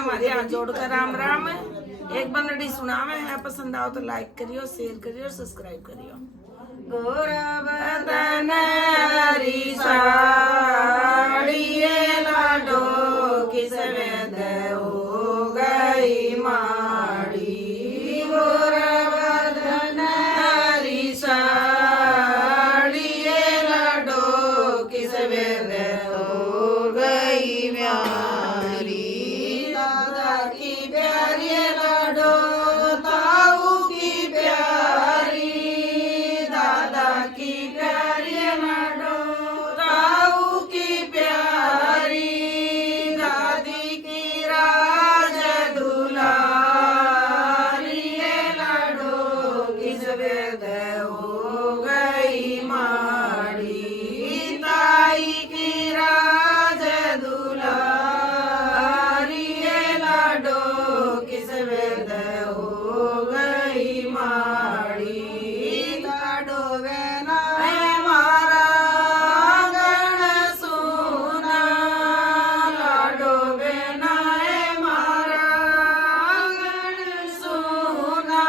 हमारे हाथ जोड़कर राम राम। एक बनड़ी सुनावे है, पसंद आओ तो लाइक करियो, शेयर करियो, सब्सक्राइब करियो। गोरवदन हरी साड़िये लाडो किस वेद हो गई माड़ी। गोरवदन हरी साड़िये लाडो किस वेद हो गई म्यारी। दादा की प्यारी लाडो ताऊ की प्यारी। दादा की प्यारी लाडो ताऊ की प्यारी। दादी की राज दुलारी लाडो किस वेद हो गई माड़ी। ताई की राज दुलारी लाडो किस वेद हो गई माड़ी। लाडो वेना है मारा आंगन सोना। लाडो वेना है मारा आंगन सोना।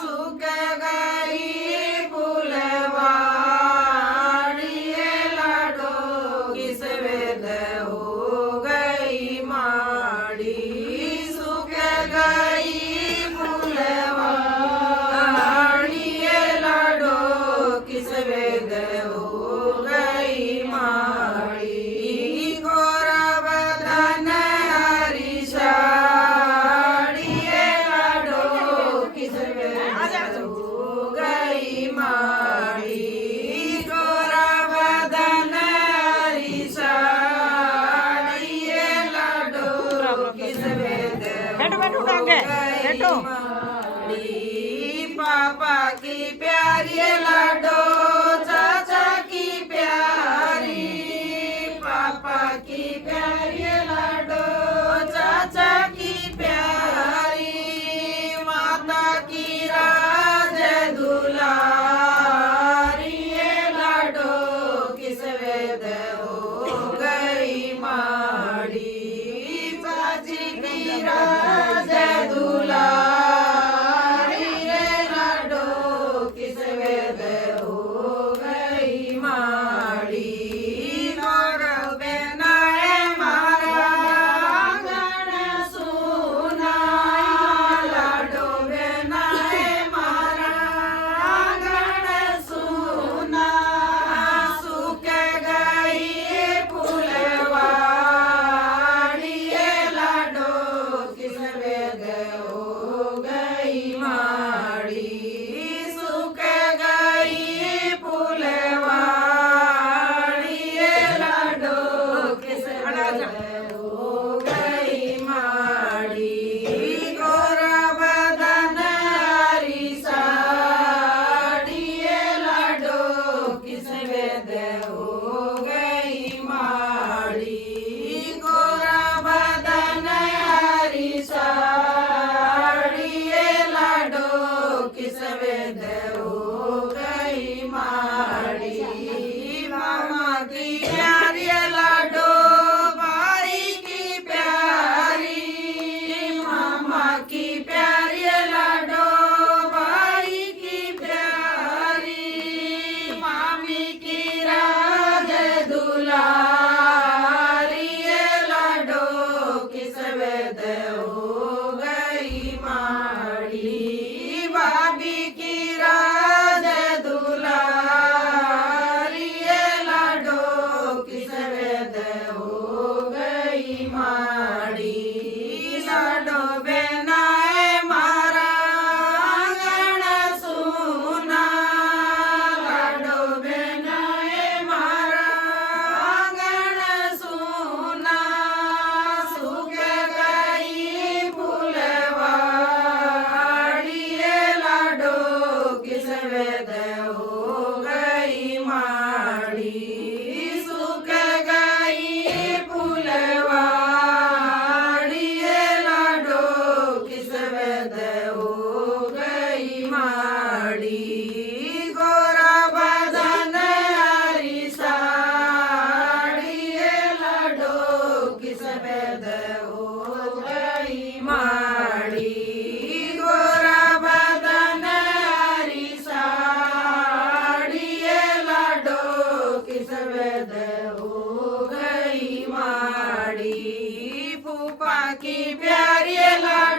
सूख गई फुलवाड़ी लाडो किस वेद हो गई माड़ी। सूख गई फुलवाड़ी लाडो किस वेद हो गई माड़ी। गोरवदन हरी साड़ी लाडो किस वेद हो गई माड़ी। गोरवदन हरी साड़ी लाडो किस वेद हो गई माड़ी। पापा की प्यारी लाडो चाचा की प्यारी। पापा की प्यारी लाडो चाचा की प्यारी। माता की राज दुलारी लाडो किस वेद हो गई माड़ी। चाची की राज दुलारी लाडो किस वेद हो गई माड़ी। गौरव बेना है मारा आंगन सोना। लाडो बेना है मारा आंगन सोना। सूख गई फुलवाड़ी लाडो किस रूपा की प्यारी लाडली